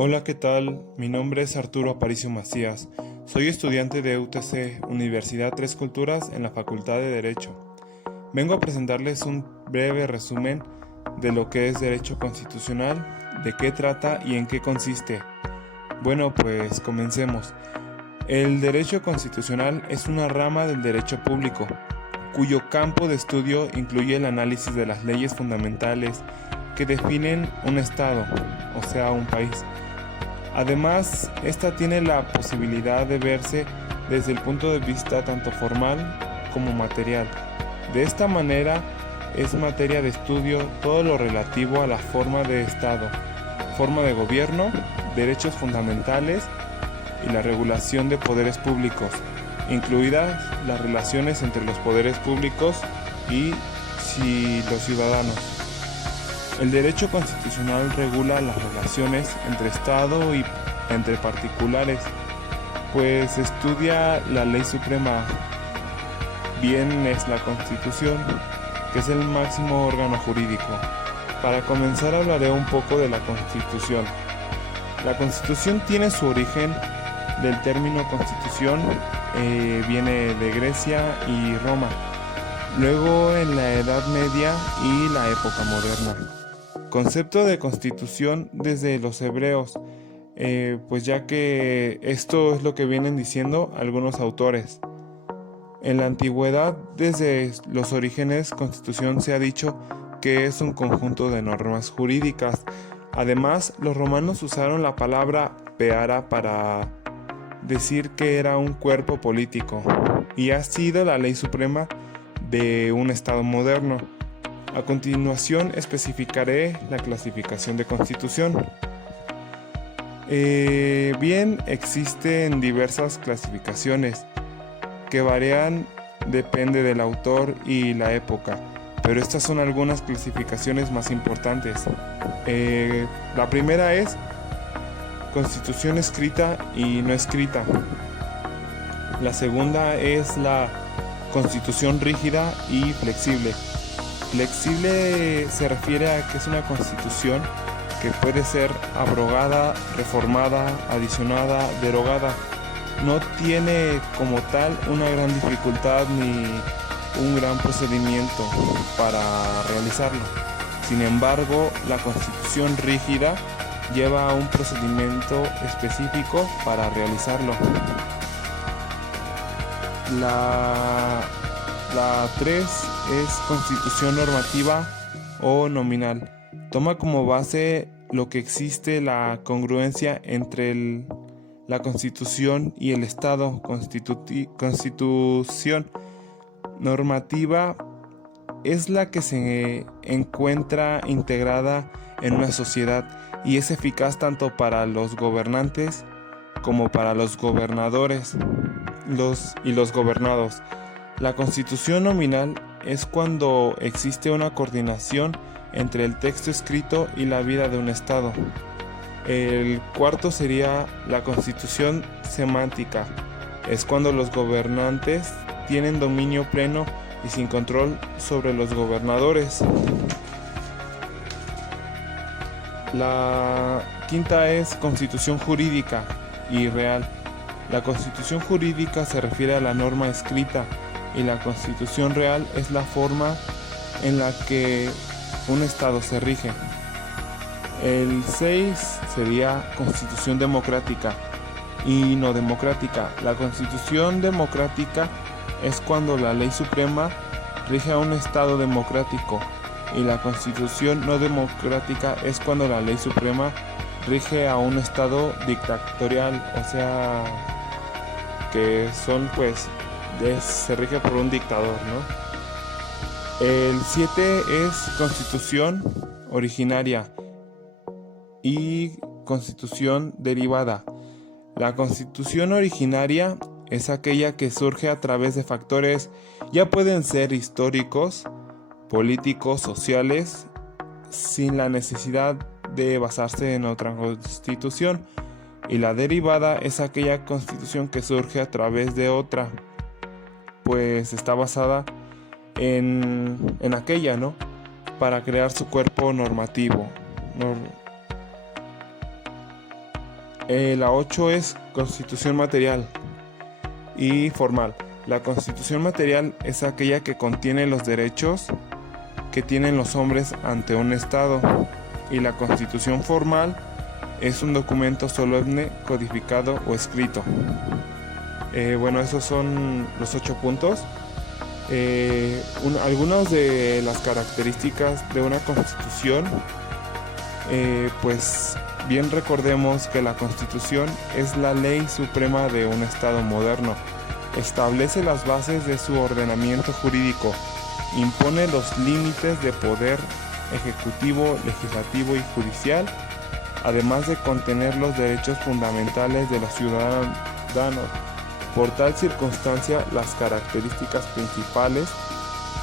Hola, ¿qué tal? Mi nombre es Arturo Aparicio Macías. Soy estudiante de UTC, Universidad Tres Culturas, en la Facultad de Derecho. Vengo a presentarles un breve resumen de lo que es Derecho Constitucional, de qué trata y en qué consiste. Bueno, pues comencemos. El Derecho Constitucional es una rama del derecho público, cuyo campo de estudio incluye el análisis de las leyes fundamentales que definen un Estado, o sea, un país. Además, esta tiene la posibilidad de verse desde el punto de vista tanto formal como material. De esta manera, es materia de estudio todo lo relativo a la forma de Estado, forma de gobierno, derechos fundamentales y la regulación de poderes públicos, incluidas las relaciones entre los poderes públicos y los ciudadanos. El derecho constitucional regula las relaciones entre Estado y entre particulares, pues estudia la ley suprema, bien es la Constitución, que es el máximo órgano jurídico. Para comenzar hablaré un poco de la Constitución. La Constitución tiene su origen del término constitución, viene de Grecia y Roma, luego en la Edad Media y la época moderna. Concepto de constitución desde los hebreos, pues ya que esto es lo que vienen diciendo algunos autores. En la antigüedad, desde los orígenes, constitución se ha dicho que es un conjunto de normas jurídicas. Además, los romanos usaron la palabra peara para decir que era un cuerpo político y ha sido la ley suprema de un Estado moderno. A continuación especificaré la clasificación de constitución. Bien, existen diversas clasificaciones que varían, depende del autor y la época, pero estas son algunas clasificaciones más importantes. La primera es constitución escrita y no escrita. La segunda es la constitución rígida y flexible. Flexible se refiere a que es una constitución que puede ser abrogada, reformada, adicionada, derogada. No tiene como tal una gran dificultad ni un gran procedimiento para realizarlo. Sin embargo, la constitución rígida lleva un procedimiento específico para realizarlo. La 3 es constitución normativa o nominal. Toma como base lo que existe la congruencia entre la Constitución y el Estado. Constitución normativa es la que se encuentra integrada en una sociedad y es eficaz tanto para los gobernantes como para los gobernadores y los gobernados. La constitución nominal es cuando existe una coordinación entre el texto escrito y la vida de un Estado. El cuarto sería la constitución semántica. Es cuando los gobernantes tienen dominio pleno y sin control sobre los gobernadores. La quinta es constitución jurídica y real. La constitución jurídica se refiere a la norma escrita y la constitución real es la forma en la que un Estado se rige. El 6 sería constitución democrática y no democrática. La constitución democrática es cuando la ley suprema rige a un Estado democrático y la constitución no democrática es cuando la ley suprema rige a un Estado dictatorial, o sea, que son se rige por un dictador, ¿no? El 7 es constitución originaria y constitución derivada. La constitución originaria es aquella que surge a través de factores, ya pueden ser históricos, políticos, sociales, sin la necesidad de basarse en otra constitución. Y la derivada es aquella constitución que surge a través de otra, pues está basada en aquella, ¿no? Para crear su cuerpo normativo. La 8 es constitución material y formal. La constitución material es aquella que contiene los derechos que tienen los hombres ante un Estado, y la constitución formal es un documento solemne, codificado o escrito. Esos son los 8 puntos. Algunas de las características de una constitución, pues bien recordemos que la constitución es la ley suprema de un Estado moderno. Establece las bases de su ordenamiento jurídico, impone los límites de poder ejecutivo, legislativo y judicial, además de contener los derechos fundamentales de los ciudadanos. Por tal circunstancia, las características principales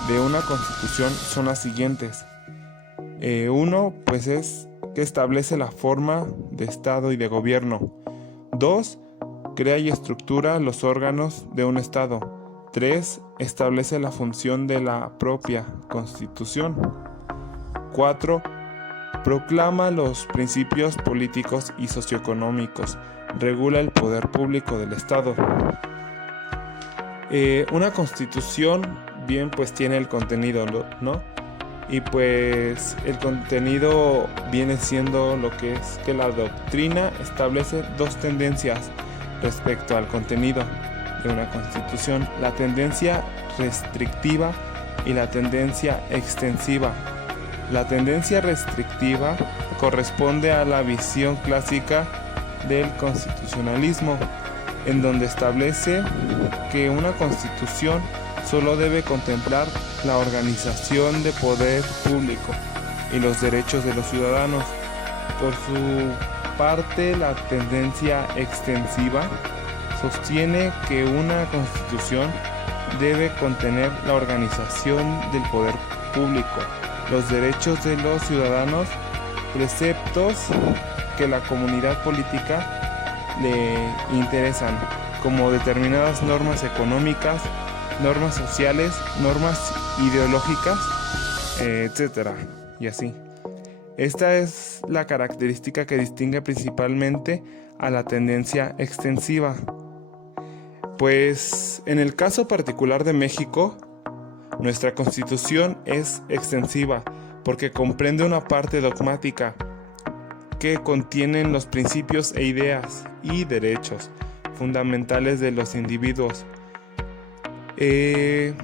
de una constitución son las siguientes. Uno, pues es que establece la forma de Estado y de gobierno. 2, crea y estructura los órganos de un Estado. 3, establece la función de la propia Constitución. 4, proclama los principios políticos y socioeconómicos. Regula el poder público del Estado. Una constitución, bien, pues tiene el contenido, ¿no? Y pues el contenido viene siendo lo que es que la doctrina establece 2 tendencias respecto al contenido de una constitución: la tendencia restrictiva y la tendencia extensiva. La tendencia restrictiva corresponde a la visión clásica del constitucionalismo, en donde establece que una constitución solo debe contemplar la organización de poder público y los derechos de los ciudadanos. Por su parte, la tendencia extensiva sostiene que una constitución debe contener la organización del poder público, los derechos de los ciudadanos, preceptos que la comunidad política le interesan, como determinadas normas económicas, normas sociales, normas ideológicas, etcétera, y así. Esta es la característica que distingue principalmente a la tendencia extensiva. Pues en el caso particular de México, nuestra Constitución es extensiva porque comprende una parte dogmática que contienen los principios e ideas y derechos fundamentales de los individuos. En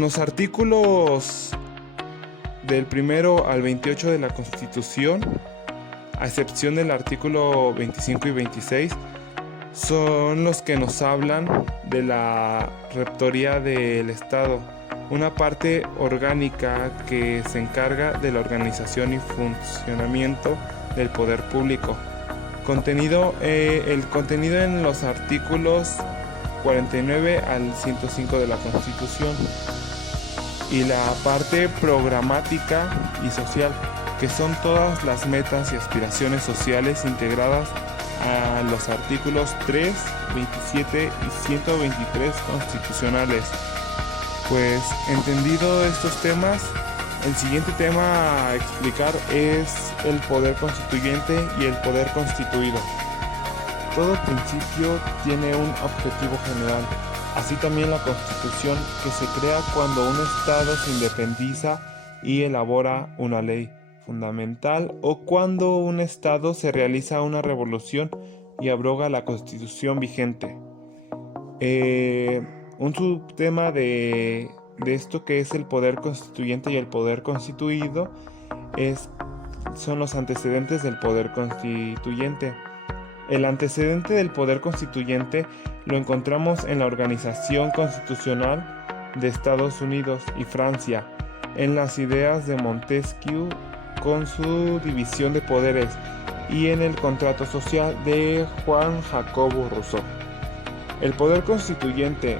los artículos del 1 al 28 de la Constitución, a excepción del artículo 25 y 26, son los que nos hablan de la Rectoría del Estado, una parte orgánica que se encarga de la organización y funcionamiento del poder público. El contenido en los artículos 49 al 105 de la Constitución, y la parte programática y social, que son todas las metas y aspiraciones sociales integradas a los artículos 3, 27 y 123 constitucionales. Pues entendido estos temas, el siguiente tema a explicar es el poder constituyente y el poder constituido. Todo principio tiene un objetivo general, así también la Constitución, que se crea cuando un Estado se independiza y elabora una ley fundamental, o cuando un Estado se realiza una revolución y abroga la Constitución vigente. Un subtema de esto, que es el poder constituyente y el poder constituido, son los antecedentes del poder constituyente. El antecedente del poder constituyente lo encontramos en la Organización Constitucional de Estados Unidos y Francia, en las ideas de Montesquieu con su división de poderes, y en el contrato social de Juan Jacobo Rousseau. El poder constituyente,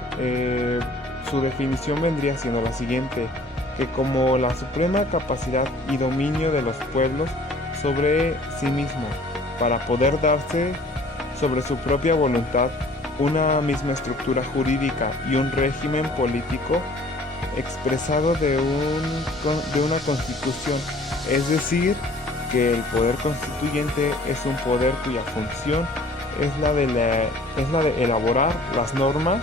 su definición vendría siendo la siguiente: que como la suprema capacidad y dominio de los pueblos sobre sí mismo, para poder darse sobre su propia voluntad una misma estructura jurídica y un régimen político expresado de una constitución. Es decir, que el poder constituyente es un poder cuya función es la de elaborar las normas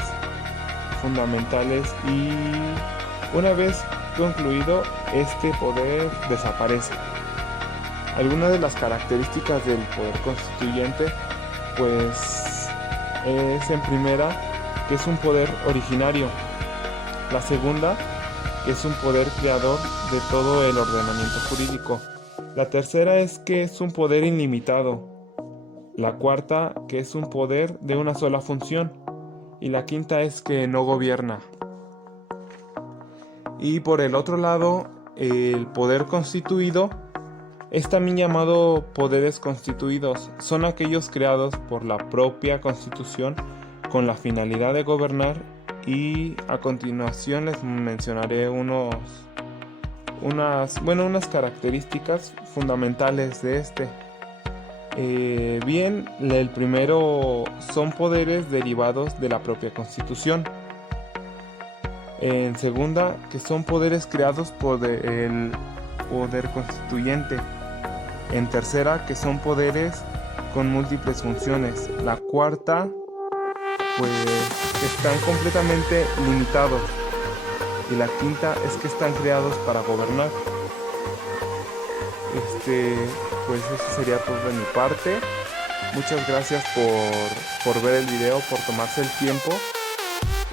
fundamentales, y una vez concluido, este poder desaparece. Algunas de las características del poder constituyente pues es, en primera, que es un poder originario; la segunda, que es un poder creador de todo el ordenamiento jurídico; la tercera es que es un poder ilimitado; la cuarta, que es un poder de una sola función; y la quinta es que no gobierna. Y por el otro lado, el poder constituido es también llamado poderes constituidos. Son aquellos creados por la propia Constitución con la finalidad de gobernar, y a continuación les mencionaré unas características fundamentales de este. Bien, el primero son poderes derivados de la propia Constitución. En segunda, que son poderes creados por el poder constituyente. En tercera, que son poderes con múltiples funciones. La cuarta, pues están completamente limitados. Y la quinta es que están creados para gobernar. Pues eso sería todo de mi parte. Muchas gracias por ver el video, por tomarse el tiempo.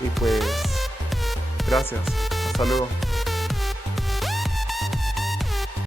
Y pues, gracias. Hasta luego.